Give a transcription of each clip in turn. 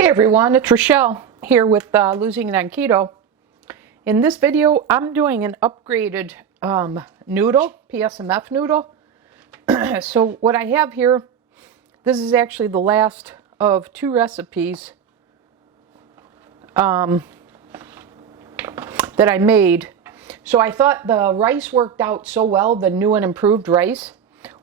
Hey everyone, it's Rochelle here with Losing It on Keto. In this video, I'm doing an upgraded noodle, PSMF noodle. So what I have here, this is actually the last of two recipes that I made. So I thought the rice worked out so well, the new and improved rice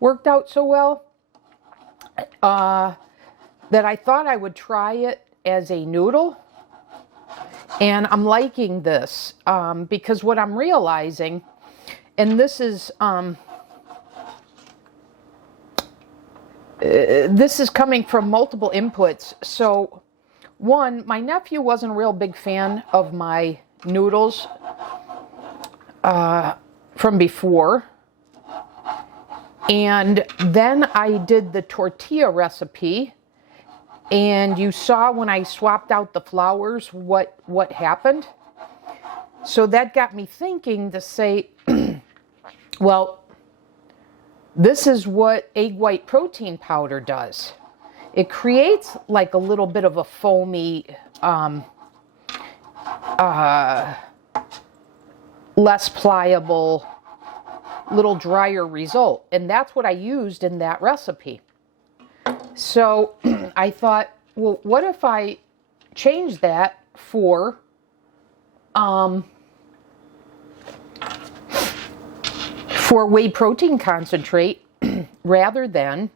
worked out so well, that I thought I would try it as a noodle. And I'm liking this because what I'm realizing, and this is coming from multiple inputs. So one, my nephew wasn't a real big fan of my noodles from before. And then I did the tortilla recipe, and you saw when I swapped out the flours what happened. So that got me thinking to say, well, this is what egg white protein powder does. It creates like a little bit of a foamy, less pliable, little drier result. And that's what I used in that recipe. So I thought, well, what if I change that for whey protein concentrate rather than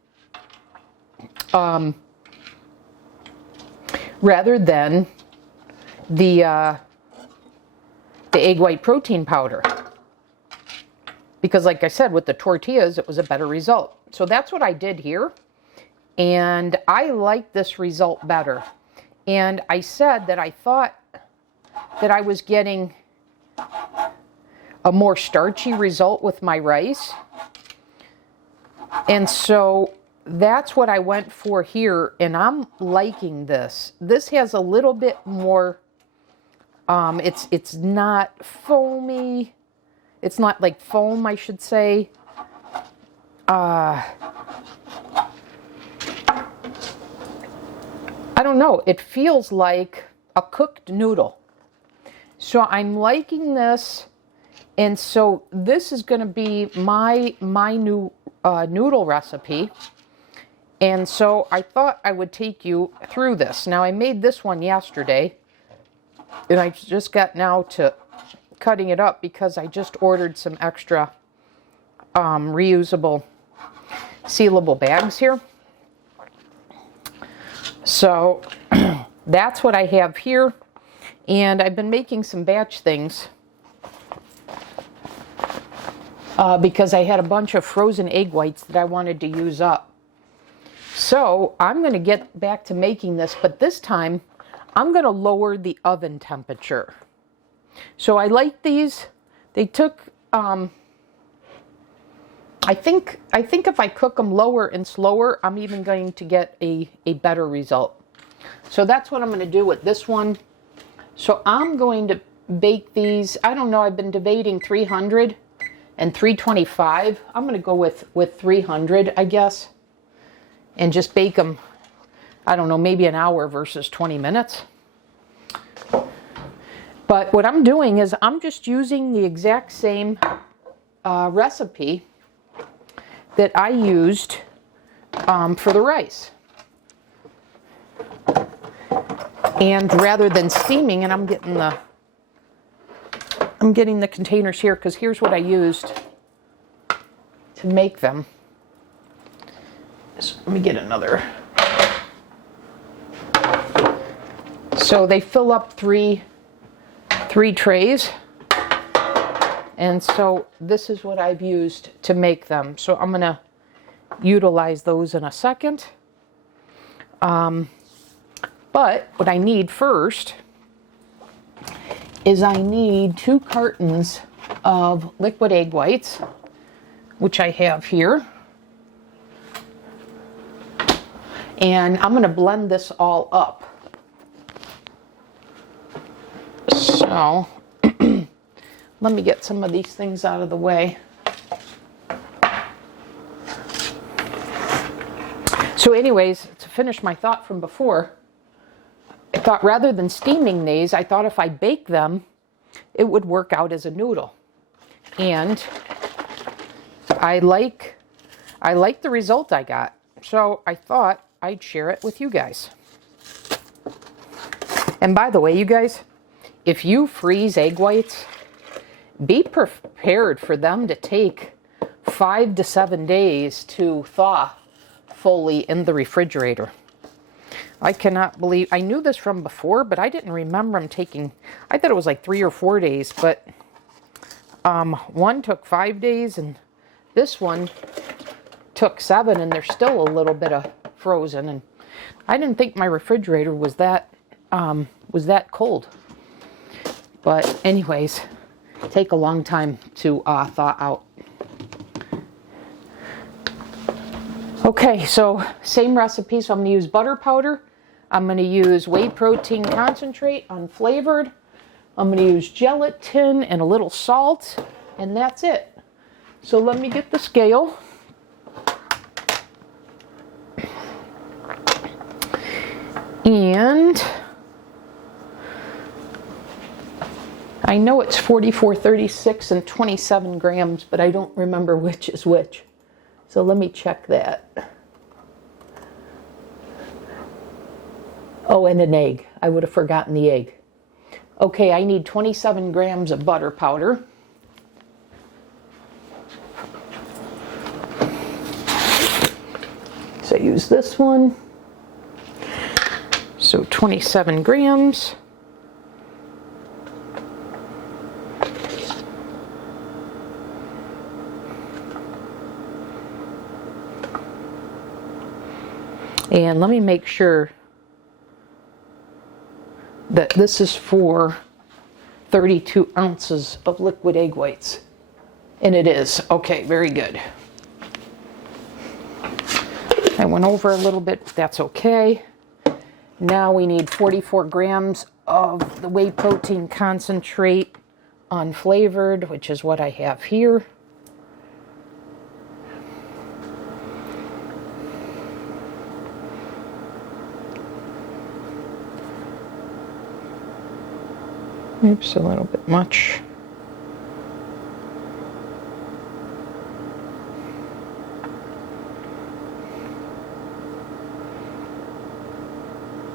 the egg white protein powder. Because like I said, with the tortillas, it was a better result. So that's what I did here. And I like this result better. And I said that I thought that I was getting a more starchy result with my rice. And so that's what I went for here. And I'm liking this. This has a little bit more, it's not foamy. It's not like foam, I should say. I don't know. It feels like a cooked noodle. So I'm liking this. And so this is going to be my new noodle recipe. And so I thought I would take you through this. Now I made this one yesterday. And I just got now to cutting it up because I just ordered some extra reusable sealable bags here. So that's what I have here. And I've been making some batch things because I had a bunch of frozen egg whites that I wanted to use up. So I'm going to get back to making this, but this time I'm going to lower the oven temperature. So I like these. They took, I think if I cook them lower and slower, I'm even going to get a better result. So that's what I'm going to do with this one. So I'm going to bake these. I don't know, I've been debating 300 and 325. I'm going to go with 300, I guess. And just bake them, I don't know, maybe an hour versus 20 minutes. But what I'm doing is I'm just using the exact same recipe that I used for the rice. And rather than steaming, and I'm getting the containers here because here's what I used to make them. So let me get another. So they fill up three trays. And so this is what I've used to make them. So I'm going to utilize those in a second. But what I need first is I need 2 cartons of liquid egg whites, which I have here. And I'm going to blend this all up. So let me get some of these things out of the way. So anyways, to finish my thought from before, I thought rather than steaming these, I thought if I bake them, it would work out as a noodle. And I like the result I got. So I thought I'd share it with you guys. And by the way, you guys, if you freeze egg whites, be prepared for them to take 5 to 7 days to thaw fully in the refrigerator. I cannot believe, I knew this from before, but I didn't remember them taking, I thought it was like 3 or 4 days, but one took 5 days and this one took 7, and there's still a little bit of frozen. And I didn't think my refrigerator was that cold. But anyways, take a long time to thaw out. Okay, so same recipe. So I'm going to use butter powder. I'm going to use whey protein concentrate unflavored. I'm going to use gelatin and a little salt, and that's it. So let me get the scale. And I know it's 44, 36, and 27 grams, but I don't remember which is which. So let me check that. Oh, and an egg. I would have forgotten the egg. Okay, I need 27 grams of butter powder. So I use this one. So 27 grams. And let me make sure that this is for 32 ounces of liquid egg whites. And it is. Okay, very good. I went over a little bit, but that's okay. Now we need 44 grams of the whey protein concentrate unflavored, which is what I have here. Oops, a little bit much.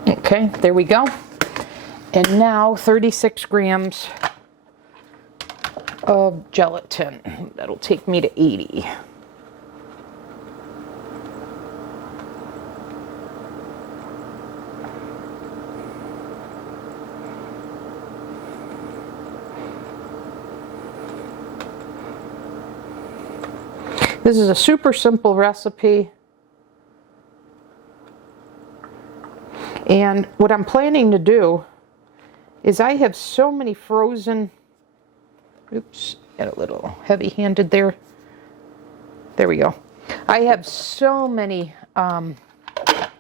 Okay, there we go. And now 36 grams of gelatin. That'll take me to 80. This is a super simple recipe. And what I'm planning to do is I have so many frozen, oops, got a little heavy-handed there. There we go. I have so many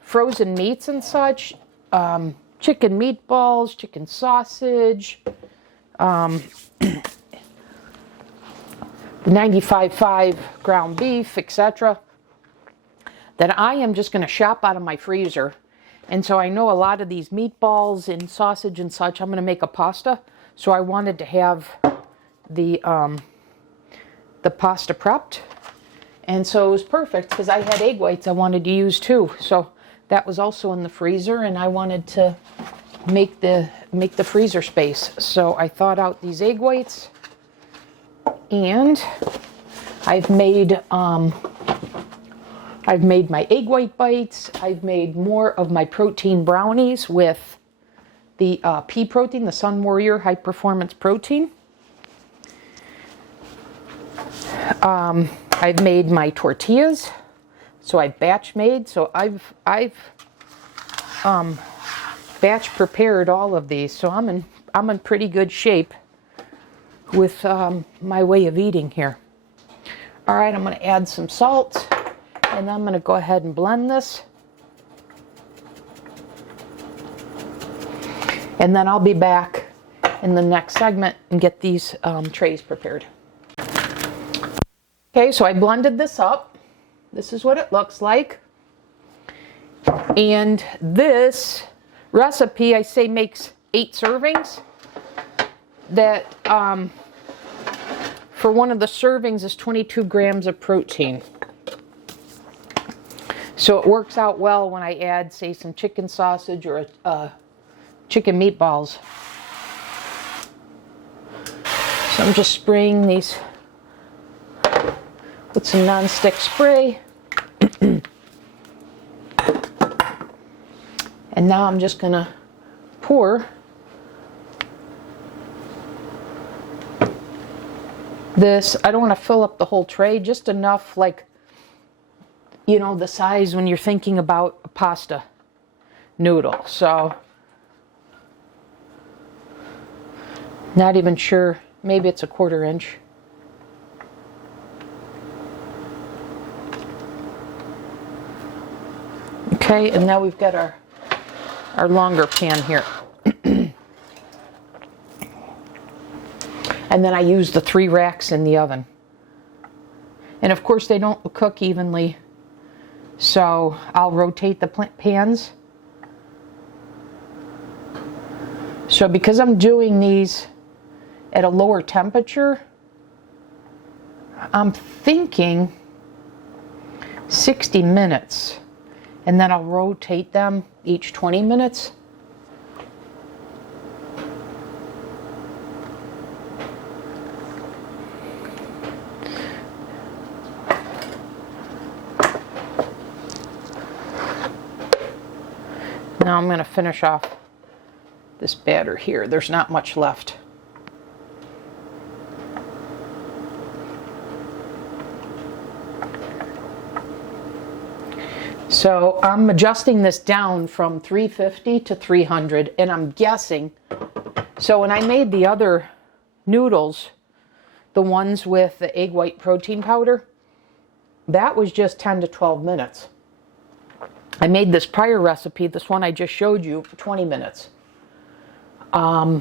frozen meats and such, chicken meatballs, chicken sausage, 95.5 ground beef, etc., that I am just going to shop out of my freezer. And so I know a lot of these meatballs and sausage and such, I'm going to make a pasta. So I wanted to have the pasta prepped. And so it was perfect because I had egg whites I wanted to use too. So that was also in the freezer, and I wanted to make the freezer space. So I thawed out these egg whites, and I've made my egg white bites. I've made more of my protein brownies with the pea protein, the Sun Warrior High Performance Protein. I've made my tortillas, so I batch made. So I've batch prepared all of these. So I'm in pretty good shape with my way of eating here. All right, I'm going to add some salt. And I'm going to go ahead and blend this. And then I'll be back in the next segment and get these trays prepared. Okay, so I blended this up. This is what it looks like. And this recipe, I say makes 8 servings. That for one of the servings is 22 grams of protein. So it works out well when I add, say, some chicken sausage or chicken meatballs. So I'm just spraying these with some non-stick spray. And now I'm just gonna pour this. I don't want to fill up the whole tray, just enough, like, you know, the size when you're thinking about a pasta noodle. So, not even sure, maybe it's a 1/4 inch. Okay, and now we've got our longer pan here. And then I use the 3 racks in the oven. And of course they don't cook evenly, so I'll rotate the pans. So because I'm doing these at a lower temperature, I'm thinking 60 minutes. And then I'll rotate them each 20 minutes. Now I'm going to finish off this batter here. There's not much left. So I'm adjusting this down from 350 to 300, and I'm guessing, so when I made the other noodles, the ones with the egg white protein powder, that was just 10 to 12 minutes. I made this prior recipe, this one I just showed you, for 20 minutes. But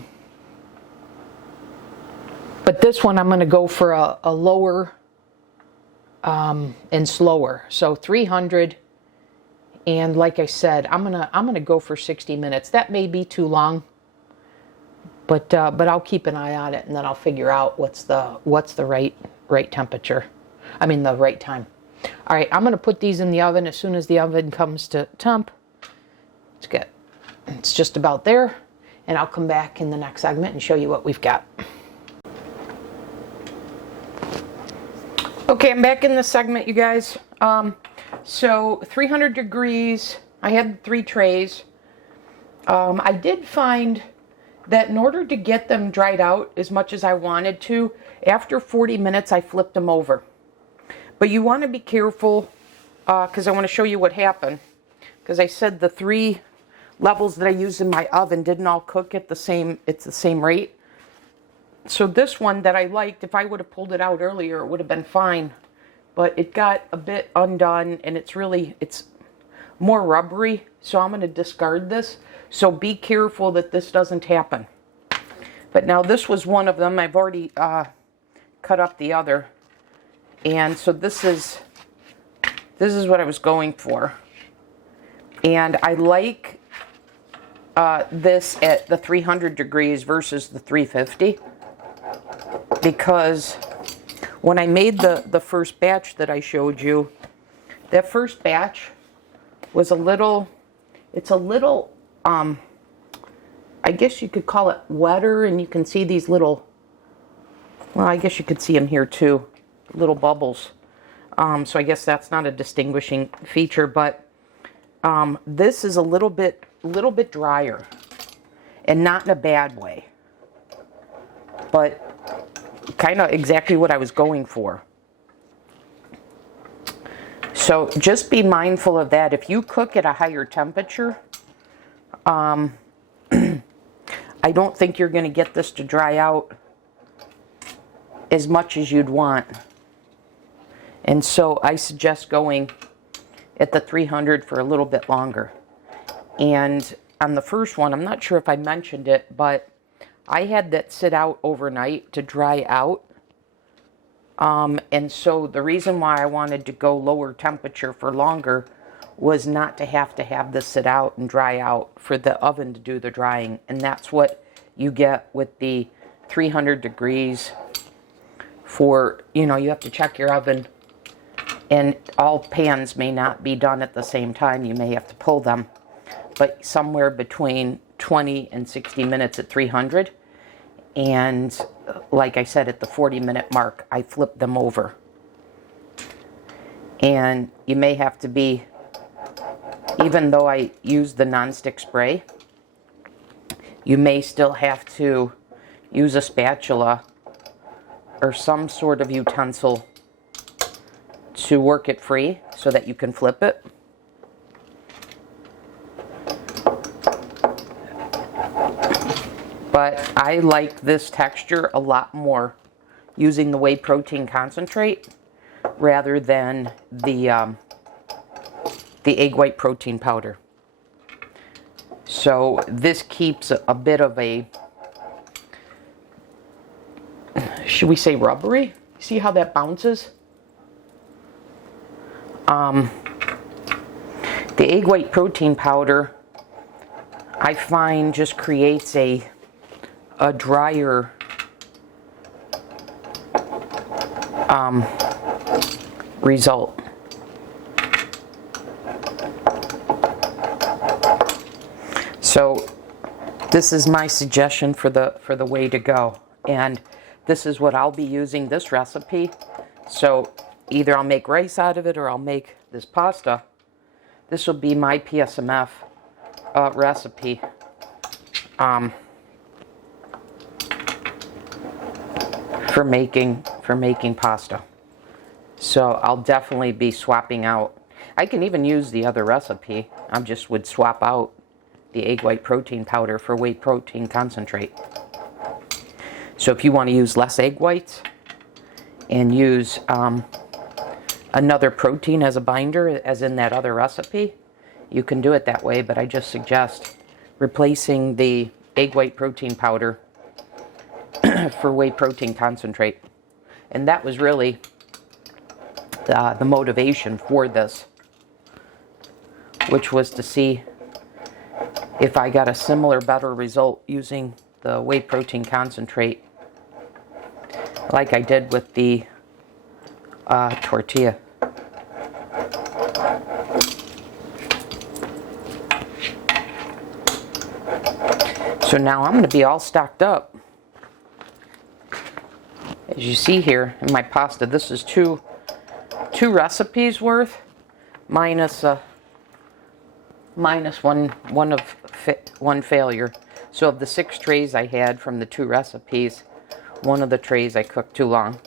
this one I'm going to go for a lower and slower. So 300. And like I said, I'm gonna go for 60 minutes. That may be too long, but I'll keep an eye on it, and then I'll figure out what's the right temperature. I mean, the right time. All right, I'm gonna put these in the oven as soon as the oven comes to temp. It's just about there, and I'll come back in the next segment and show you what we've got. Okay, I'm back in this segment, you guys. So 300 degrees, I had 3 trays. I did find that in order to get them dried out as much as I wanted to, after 40 minutes I flipped them over. But you want to be careful, because I want to show you what happened. Because I said the 3 levels that I used in my oven didn't all cook at the same rate. So this one that I liked, if I would have pulled it out earlier, it would have been fine. But it got a bit undone, and it's more rubbery, so I'm going to discard this. So be careful that this doesn't happen. But now this was one of them. I've already cut up the other. And so this is what I was going for. And I like this at the 300 degrees versus the 350. Because when I made the first batch that I showed you, that first batch was it's a little, I guess you could call it wetter, and you can see these little, well, I guess you could see them here too, little bubbles. So I guess that's not a distinguishing feature, but this is a little bit drier, and not in a bad way, but kind of exactly what I was going for. So just be mindful of that. If you cook at a higher temperature, I don't think you're going to get this to dry out as much as you'd want. And so I suggest going at the 300 for a little bit longer. And on the first one, I'm not sure if I mentioned it, but I had that sit out overnight to dry out. And so the reason why I wanted to go lower temperature for longer was not to have this sit out and dry out for the oven to do the drying. And that's what you get with the 300 degrees for, you know, you have to check your oven, and all pans may not be done at the same time. You may have to pull them, but somewhere between 20 and 60 minutes at 300. And like I said, at the 40-minute mark, I flip them over. And you may have to be, even though I use the nonstick spray, you may still have to use a spatula or some sort of utensil to work it free so that you can flip it. But I like this texture a lot more using the whey protein concentrate rather than the egg white protein powder. So this keeps a bit of a, should we say, rubbery? See how that bounces? The egg white protein powder, I find, just creates a drier result. So this is my suggestion for the way to go, and this is what I'll be using this recipe. So either I'll make rice out of it or I'll make this pasta. This will be my PSMF recipe. For making pasta. So I'll definitely be swapping out. I can even use the other recipe. I just would swap out the egg white protein powder for whey protein concentrate. So if you want to use less egg whites and use another protein as a binder, as in that other recipe, you can do it that way, but I just suggest replacing the egg white protein powder for whey protein concentrate. And that was really the motivation for this, which was to see if I got a similar, better result using the whey protein concentrate like I did with the tortilla. So now I'm going to be all stocked up. As you see here in my pasta, this is two recipes worth, minus one failure. So of the 6 trays I had from the 2 recipes, one of the trays I cooked too long.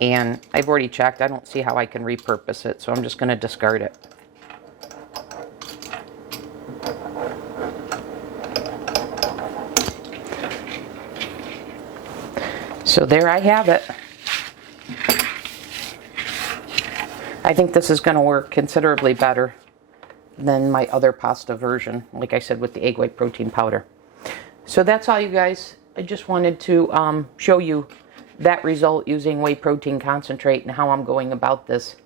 And I've already checked. I don't see how I can repurpose it, so I'm just going to discard it. So there I have it. I think this is going to work considerably better than my other pasta version, like I said, with the egg white protein powder. So that's all, you guys. I just wanted to show you that result using whey protein concentrate and how I'm going about this.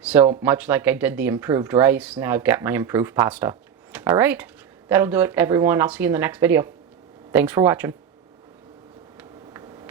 So much like I did the improved rice, now I've got my improved pasta. All right, that'll do it, everyone. I'll see you in the next video. Thanks for watching.